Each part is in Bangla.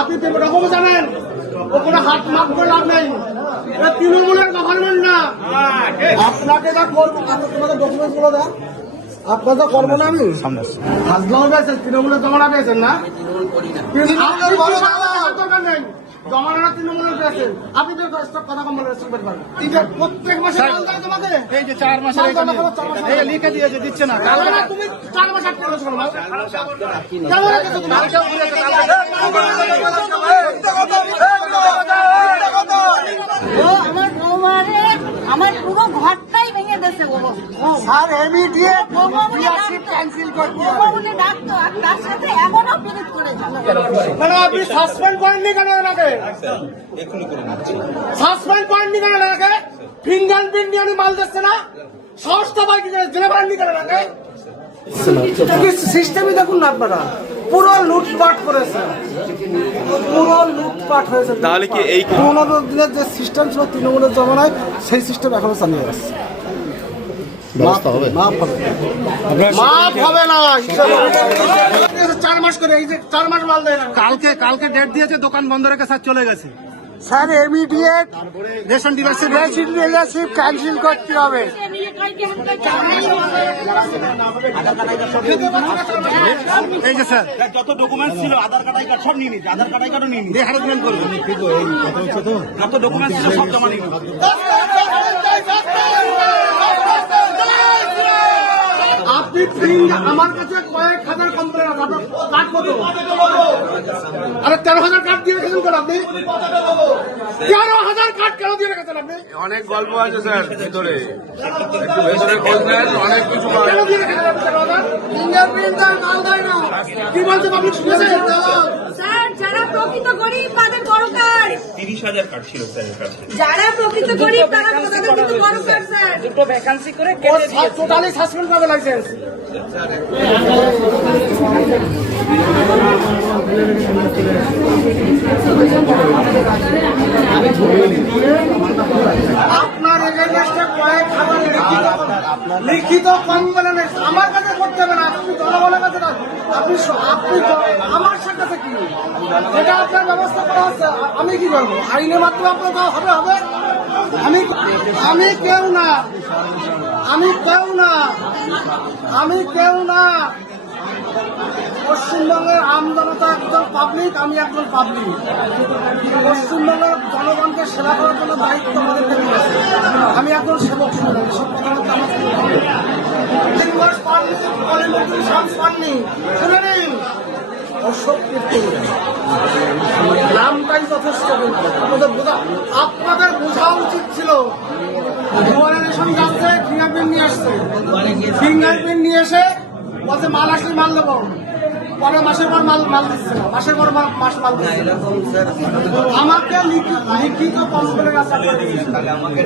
আপনি রকম জানেন ওখানে হাত মাপ করে লাভ নেই, এটা তৃণমূলের গভর্নমেন্ট না। আপনাকে যা করবো তোমাদের ডকুমেন্টস গুলো দেন, আপনার তো করবো না আমি হাজলাও পেয়েছেন, তৃণমূলের জমানা পেয়েছেন না, দরকার নেই জমানা তৃণমূলের পেয়েছেন। আপনি তো কথা কম বলে প্রত্যেক মাসে তোমাকে এই যে 4 মাসে লিখে দিয়েছে, দিচ্ছে না। তুমি 4 মাস আটকে রয়েছো আমার পুরো ঘরটাই ভেঙে দিয়েছে। স্যার ইমিডিয়েট ক্যান্সেল করতে হবে। ডাকতো আর তার সাথে এমনও বিরোধ করেছে। মানে আপনি সাসপেন্ড করেননি কেন এনাকে? সাসপেন্ড করেননি কেন এনাকে? ফিঙ্গারপ্রিন্ট নিয়ে উনি মাল দিচ্ছে না, সংস্থা বাইক জেলে পারেননি কেন এনাকে? সিস্টেমই দেখুন না আপনারা, পুরো লুটপাট করেছে, পুরো লুটপাট হয়েছে। তাহলে কি এই 15 দিনের যে সিস্টেম ছিল তৃণমূলের জমানায়, সেই সিস্টেম এখনো চালিয়ে যাচ্ছে। মাফ হবে না। 4 মাস করে এই যে 4 মাস মাল দেয় না। কালকে ডেট দিয়েছে, দোকান বন্ধ রেখে স্যার চলে গেছে। Sir immediate ration dealership cancel করতে হবে। এই যে স্যার যত ডকুমেন্টস ছিল, আধার কার্ড, আই কার্ড সব নিয়ে নিচ্ছে, আধার কার্ড, আই কার্ডও নিয়ে নিচ্ছে, হ্যারাসমেন্ট করবে, যত ডকুমেন্টস ছিল সব জমা নিয়ে নিচ্ছে। আপনি আমার কাছে কয়েক হাজার কমপ্লেন আছে, আপনার কার্ড কত? আরে 13,000 কার্ড দিয়ে রেখেছেন কেন আপনি? 13,000 কার্ড কেন দিয়ে রেখেছেন আপনি? অনেক গল্প আছে স্যার ভিতরে, একটু ভেতরে খোঁজ নেন, অনেক কিছু কেন দিয়ে রেখেছেন আপনি 13,000? ফিঙ্গারপ্রিন্ট দেয়, মাল দেয় না। কি বলছে পাবলিক শুনেছে? স্যার যারা প্রকৃত গরিব তাদের বড় কার্ড, 30,000 কার্ড ছিল স্যারের কাছে। যারা প্রকৃত গরিব তাদের কিন্তু বড় কার্ড স্যার। দুটো ভ্যাকান্সি করে কেটে দিয়েছে। টোটালি সাসপেন্ড করবে লাইসেন্স। আপনার এগেইনস্টে কয়েক হাজার লিখিত কমপ্লেন আমার কাছে করতে হবে না, আপনি জনগণের কাছে না, আপনি আমার কাছে কি এটা আপনার ব্যবস্থা করা হচ্ছে। আমি কি করবো? আইনের মাধ্যমে আপনার হবে। আমি কেউ না। পশ্চিমবঙ্গের আমজনতা একজন পাবলিক, আমি একজন পাবলিক। পশ্চিমবঙ্গের জনগণকে সেবা করার জন্য দায়িত্ব আমাদেরকে দিয়েছে। আমি একজন সেবক, শুনলেন এসব কথাবার্তা আমার পাননি, শুনে নিন। নামটাই যথেষ্ট। আপনাদের বোঝা উচিত ছিল। রেশন যাচ্ছে, ফিঙ্গারপ্রিন্ট নিয়ে আসছে, ফিঙ্গারপ্রিন্ট নিয়ে এসে বলছে মাল আসলে মাল দেবো, পরে মাসের পর মাল দিচ্ছে না, মাসের পর মাস মাল দিচ্ছে। আমাকে লিখিত কমপ্লেন আছে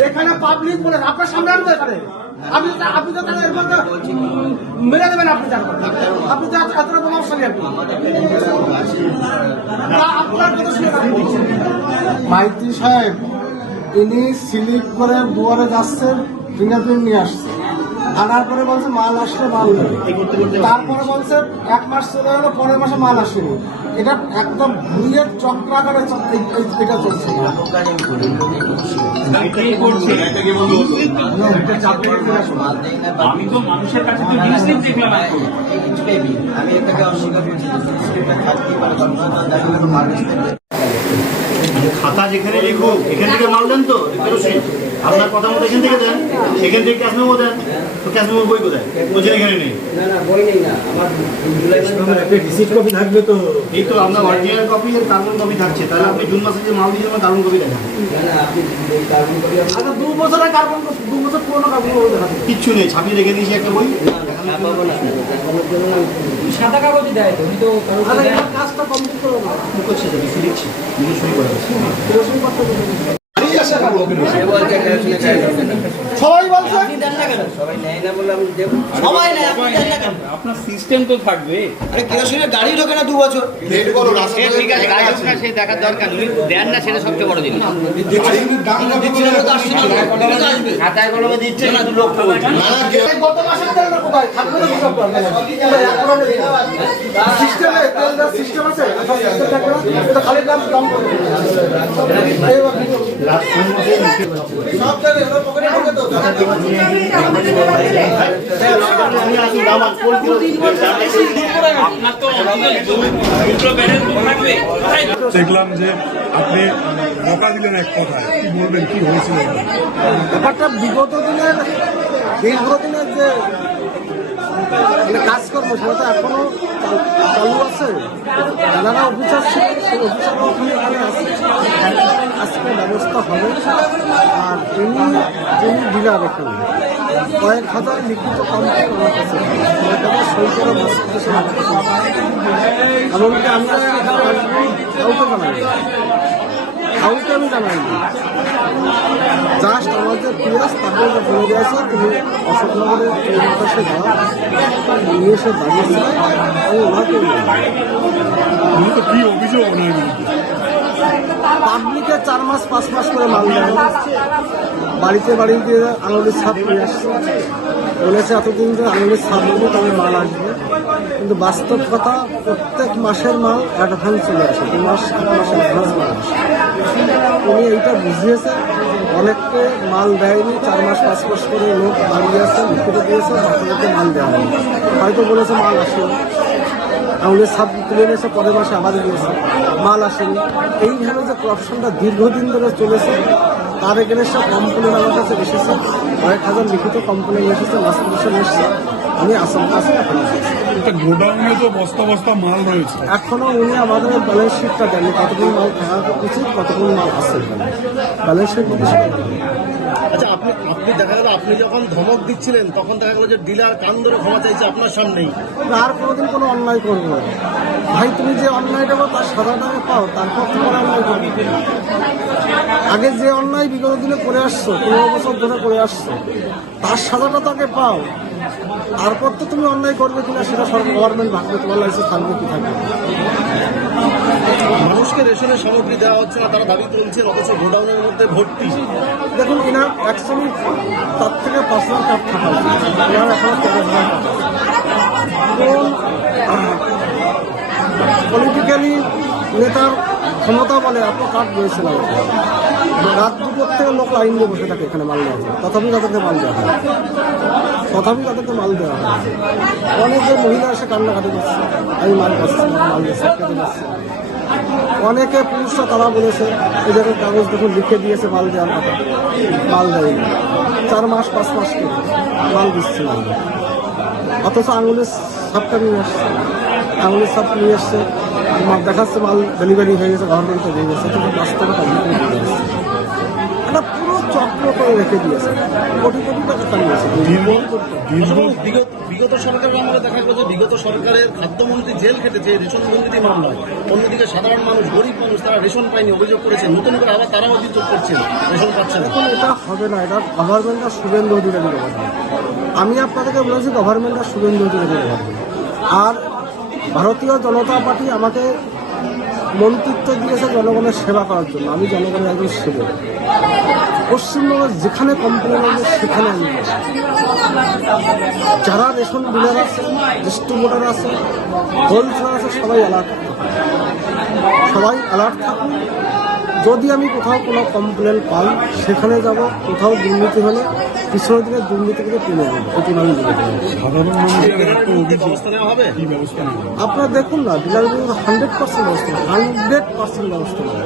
এখানে, পাবলিক বলে আপনার সামনে আনতে এখানে। আপনি তো তাহলে এর মধ্যে মেরে দেবেন। আপনি তো এতটা প্রভাবশালী। আপনার কথা শুনে মাইতি সাহেব, ইনি স্লিপ করে দুয়ারে যাচ্ছেন, ফিঙ্গারপ্রিন্ট নিয়ে আসছে, আনার পরে বলছে মাল আসলে মাল নেবে। তারপরে বলছে 1 মাস চলে গেল, পরের মাসে মাল আসেনি। এটা একদম ভুলের চক্রাকারে এটা চলছে। আমি তো মানুষের কাছে তো রিসিভ দেখলাম, আমি এটাকে অস্বীকার করছি। খাতা যেখানে লিখুক এখান থেকে মাল দেন তো কেরোসিন, আপনার কথা মতো এখান থেকে দেন, এখান থেকে ক্যাশ মেমো দেন। তো ক্যাশ মেমো বই কোথায়? বলছেন এখানে নেই। না বই নেই না, আমার রিসিপ্ট কপি থাকবে তো। এই তো আপনার অরিজিনাল কপি আর কার্বন কপি থাকছে, তাহলে আপনি জুন মাসে যে মাল দিয়েছেন কার্বন কপি দেখান। আপনি কার্বন কপি, আচ্ছা 2 বছরের কার্বন, 2 বছর পুরোনো কার্বন কপি দেখান। কিচ্ছু নেই, ছাপিয়ে রেখে দিয়েছি একটা বই। সাদা কাগজই দেয় তো, উনি তো কাজটা কমপ্লিট করবো না। করছে তো বেশি লিখছি, নিজে সই করে দিচ্ছি। সবাই বলছে সবাই নেয় না বলে আমি দেবো। সবাই নেয়, আপনি দেন না কেন? আপনার সিস্টেম তো থাকবে। আরে কেরোসিনের গাড়ি ঢোকে না 2 বছর। ঠিক আছে, গাড়ি ঢোকা সেই দেখার দরকার নেই, দেন না সেটা সবচেয়ে বড় জিনিস। খাতায় কলমে দিচ্ছে না, 2 লক্ষ বলছে। গত মাসের তেলটা কোথায় থাকবে? না দাম বলে সব জায়গায় ওরা পকেটে ঢোকে তো আমি আসি দাম আর পোল্ট্রি দেখলাম যে আপনি বকা দিলেন এক কথায় কি বলবেন কি হয়েছিল ব্যাপারটা বিগত দিনের দীর্ঘদিনের যে কাজকর্ম সেটা তো এখনো চালু আছে। যারা অফিসার ছিল সেই অফিসার ওখানে এখানে আছে, আজকে ব্যবস্থা হবে। আর যিনি ডিলার এখানে কয়েক হাজার লিখিত কমপ্লেন আমার কাছে, কয়েক হাজার সই করা বাস্তবেশন আমার কাছে আছে। এমনকি আমি কাউকে আমি জানাইনি, জাস্ট আমাদের পিএস তাকে বলে দিয়েছে তুমি অশোকনগরের কাছে যাওয়া নিয়ে এসে দাঁড়িয়েছিল। আমি ওনাকে মূলত কি অভিযোগ ওনার বিরুদ্ধে? পাবলিকে 4 মাস 5 মাস করে মাল দেয়, বাড়িতে দিয়ে আঙুলের ছাপ নিয়ে আসছে, বলেছে এতদিন যে আঙুলের ছাপ নেবে তবে মাল আসবে। কিন্তু বাস্তব কথা প্রত্যেক মাসের মাল অ্যাডভান্স চলে আসে, 2 মাস 1 মাস অ্যাডভান্স মাল আসে। উনি এইটা বুঝিয়েছে, অনেককে মাল দেয়নি, 4 মাস 5 মাস করে লোক দাঁড়িয়ে আছে, লিখিত দিয়েছে, বাচ্চাদেরকে মাল দেওয়া হয়নি। হয়তো বলেছে মাল আসেনি, আঙুলের ছাপ তুলে নিয়েছে, পরের মাসে আবার দিয়েছে, মাল আসেনি। এইভাবে যে করাপশনটা দীর্ঘদিন ধরে চলেছে, তার এগেনস্টে কমপ্লেন আমার কাছে এসেছে, কয়েক হাজার লিখিত কমপ্লেন এসেছে, মাস্টার এসেছে। আমি আসাম কাছে একটা গোডাউনে তো বস্তা বস্তা মাল রয়েছে, এখনো উনি আমাদের ব্যালেন্স শিটটা দেননি, কতগুলো মাল থাকা উচিত, কতগুলো মাল আছে ব্যালেন্স শিট। আচ্ছা, আপনি দেখা গেল আপনি যখন ধমক দিচ্ছিলেন তখন দেখা গেল যে ডিলার কান ধরে ক্ষমা চাইছে আপনার সামনেই। আর কোনোদিন কোনো অন্যায় করবো না ভাই, তুমি যে অন্যায়টা পাও তার সাদাটাকে পাও, তারপর তোমার অন্যায় করবে। আগে যে অন্যায় বিগত দিনে করে আসছো, 15 বছর ধরে করে আসছো, তার সাদাটা তাকে পাও, তারপর তো তুমি অন্যায় করবে কিনা সেটা সরকার গভর্নমেন্ট ভাববে, তোমার লাইসেন্স থাকবে কি থাকবে। মানুষকে রেশনের সামগ্রী দেওয়া হচ্ছে না, তারা দাবি তুলছেন, অথচ গোডাউনের মধ্যে ভর্তি। দেখুন এনার অ্যাকচুয়ালি তার থেকে 5 লাখ টাকা থাকা উচিত, এনার এখনো 13,000 টাকা। কোন পলিটিক্যালি নেতার ক্ষমতা বলে এত কার্ড রয়েছিল, রাত দুপুর থেকে লোক লাইন দিয়ে বসে থাকে এখানে মাল দেওয়া যায়, তথাপি তাদেরকে মাল দেওয়া হয়, অনেকে মহিলা এসে কান্নাকাটি করছে, আমি মাল পাচ্ছি মাল দিচ্ছি খেতে পাচ্ছি। অনেকে পুরুষরা তারা বলেছে এই জায়গায় কাগজ দেখুন লিখে দিয়েছে মাল দেওয়ার কথা, মাল দেয়নি, 4 মাস 5 মাস করে মাল দিচ্ছে মাল, অথচ আঙুলের ছাপটা নিয়ে আসছে, আঙুলের ছাপ নিয়ে এসছে, দেখাচ্ছে মাল ডেলিভারি হয়ে গেছে, গভর্নমেন্টে দিয়ে গেছে, কিন্তু বাস্তবে একটা পুরো চক্র করে রেখে দিয়েছে, কোটি কোটি টাকা কামিয়েছে। বিগত সরকারের আমলে দেখা গেল যে বিগত সরকারের খাদ্যমন্ত্রী জেল খেটেছে রেশন দুর্নীতি মামলায়, অন্যদিকে সাধারণ মানুষ, গরিব মানুষ তারা রেশন পায়নি অভিযোগ করেছে, নতুন করে আবার তারা অভিযোগ করছেন রেশন পাচ্ছে না। এখন এটা হবে না, এটা গভর্নমেন্ট আর শুভেন্দু অধিকারী গভর্নমেন্ট। আমি আপনাদেরকে বলেছি গভর্নমেন্ট আর শুভেন্দু অধিকারী গভর্নমেন্ট। আর ভারতীয় জনতা পার্টি আমাকে মন্ত্রিত্ব দিয়েছে জনগণের সেবা করার জন্য, আমি জনগণের একজন সেবক। পশ্চিমবঙ্গের যেখানে কমপ্লেন হবে সেখানে আমি যারা রেশন ডিলার আছে, ডিস্ট্রিবিউটার আছে, হোলসেলার আছে, সবাই অ্যালার্ট থাকুন। যদি আমি কোথাও কোনো কমপ্লেন পাই সেখানে যাব, কোথাও দুর্নীতি হলে পিছনের দিকে দুর্নীতি করে তুলে দেবো, এটি আমি বলে দেবো। সাধারণ মানুষের একটা অভিযোগ কি ব্যবস্থা নেবে? আপনারা দেখুন না, ডিলারগুলোর 100% ব্যবস্থা, 100% ব্যবস্থা নেবে।